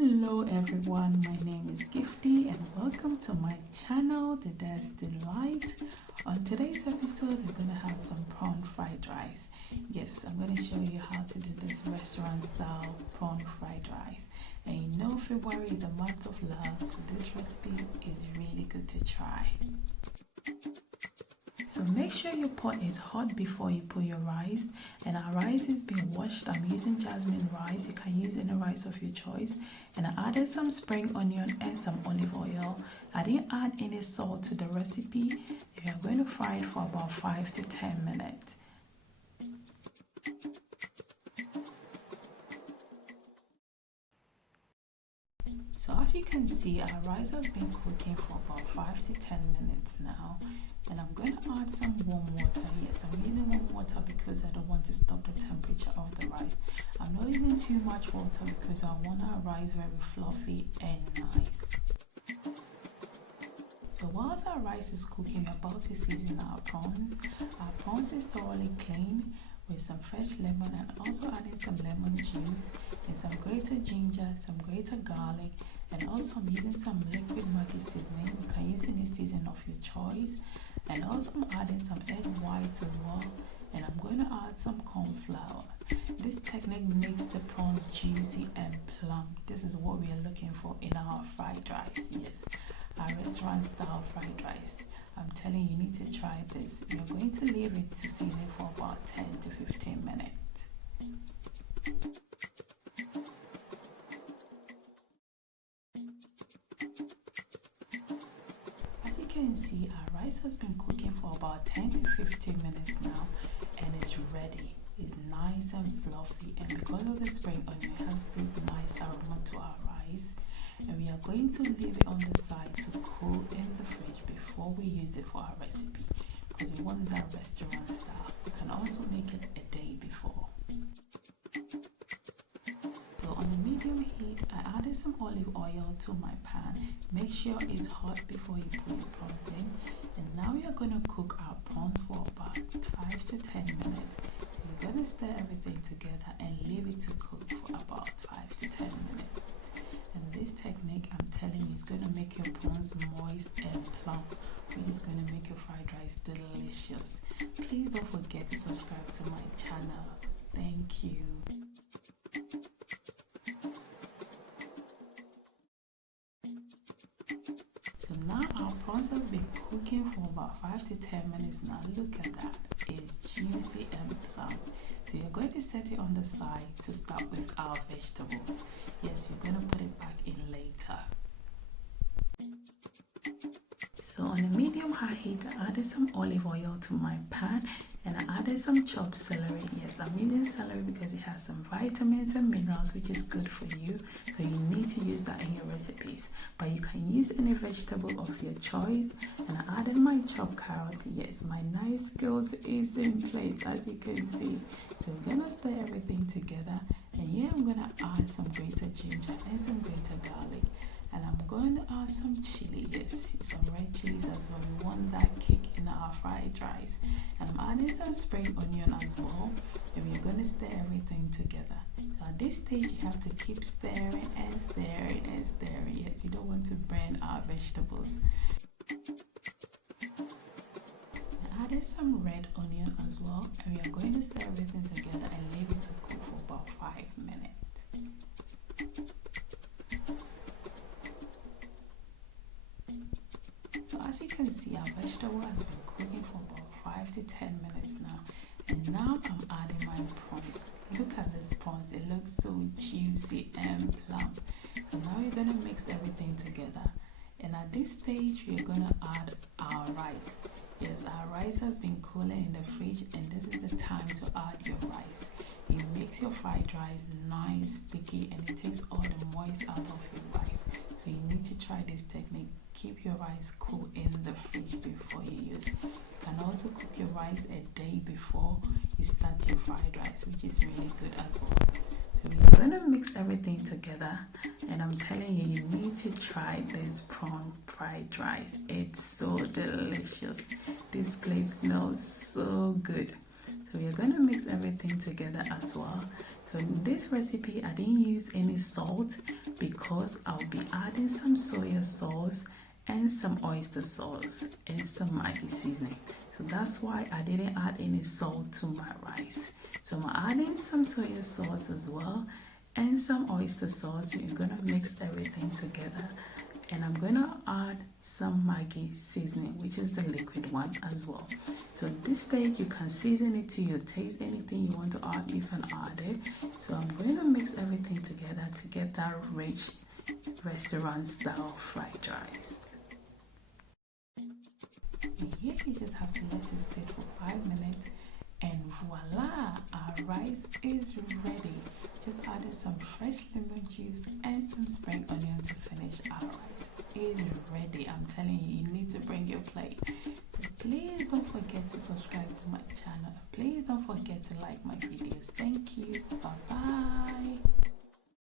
Hello everyone, my name is Gifty and welcome to my channel, The Dad's Delight. On today's episode, we're going to have some prawn fried rice. Yes, I'm going to show you how to do this restaurant style prawn fried rice. And you know February is the month of love, so this recipe is really good to try. So make sure your pot is hot before you put your rice, and our rice is being washed. I'm using Jasmine Rice. You can use any rice of your choice. And I added some spring onion and some olive oil. I didn't add any salt to the recipe. We are going to fry it for about 5 to 10 minutes. So as you can see, our rice has been cooking for about 5 to 10 minutes now, and I'm going to add some warm water. Yes, I'm using warm water because I don't want to stop the temperature of the rice. I'm not using too much water because I want our rice very fluffy and nice. So whilst our rice is cooking, we're about to season our prawns. Our prawns is thoroughly clean with some fresh lemon, and also adding some lemon juice and some grated ginger, some grated garlic, and also I'm using some liquid Maggi seasoning. You can use any seasoning of your choice. And also I'm adding some egg whites as well, and I'm going to add some corn flour. This technique makes the prawns juicy and plump. This is what we are looking for in our fried rice. Yes, our restaurant style fried rice. I'm telling you, you need to try this. You're going to leave it to season for about 10 to 15 minutes. As you can see, our rice has been cooking for about 10 to 15 minutes now, and it's ready. It's nice and fluffy, and because of the spring onion, it has this nice aroma to our rice. And we are going to leave it on the side to cool in the fridge before we use it for our recipe, because we want that restaurant style. You can also make it a day before. So on the medium heat, I added some olive oil to my pan. Make sure it's hot before you put your prawns in. And now we are going to cook our prawns for about 5 to 10 minutes. We're going to stir everything together and leave it to cook for about 5 to 10 minutes. And this technique, I'm telling you, is going to make your prawns moist and plump, which is going to make your fried rice delicious. Please don't forget to subscribe to my channel. Thank you. So now our prawns has been cooking for about 5 to 10 minutes now. Look at that. It's juicy and plump. So you're going to set it on the side to start with our vegetables. Yes, you're going to put it back in later. So on a medium high heat, I added some olive oil to my pan, and I added some chopped celery. Yes, I'm using celery because it has some vitamins and minerals, which is good for you. So you need to use that in your recipes. But you can use any vegetable of your choice. And I added my chopped carrot. Yes, my knife skills is in place, as you can see. So we're going to stir everything together. And here I'm going to add some grated ginger and some grated garlic. And I'm going to add some chili, yes, some red chilies as well. We want that kick in our fried rice. And I'm adding some spring onion as well. And we're going to stir everything together. So at this stage, you have to keep stirring and stirring and stirring. Yes, you don't want to burn our vegetables. I added some red onion as well. And we are going to stir everything together and leave it to cook for about 5 minutes. So as you can see, our vegetable has been cooking for about 5 to 10 minutes now. And now I'm adding my prawns. Look at this prawns. It looks so juicy and plump. So now we're going to mix everything together. And at this stage, we're going to add our rice. Yes, our rice has been cooling in the fridge, and this is the time to add your rice. It makes your fried rice nice, sticky, and it takes all the moist out of your rice. So you need to try this technique. Keep your rice cool in the fridge before you use it. You can also cook your rice a day before you start your fried rice, which is really good as well. So we're going to mix everything together, and I'm telling you, you need to try this prawn fried rice. It's so delicious. This place smells so good. So we're going to mix everything together as well. So in this recipe, I didn't use any salt because I'll be adding some soya sauce and some oyster sauce and some Maggi seasoning. So that's why I didn't add any salt to my rice. So I'm adding some soya sauce as well and some oyster sauce. We're gonna mix everything together, and I'm gonna add some Maggi seasoning, which is the liquid one as well. So at this stage you can season it to your taste. Anything you want to add, you can add it. So I'm going to mix everything together to get that rich restaurant style fried rice. And here you just have to let it sit for 5 minutes, and voila, our rice is ready. Just added some fresh lemon juice and some spring onion to finish our rice. It is ready. I'm telling you, you need to bring your plate. So please don't forget to subscribe to my channel. Please don't forget to like my videos. Thank you. Bye bye.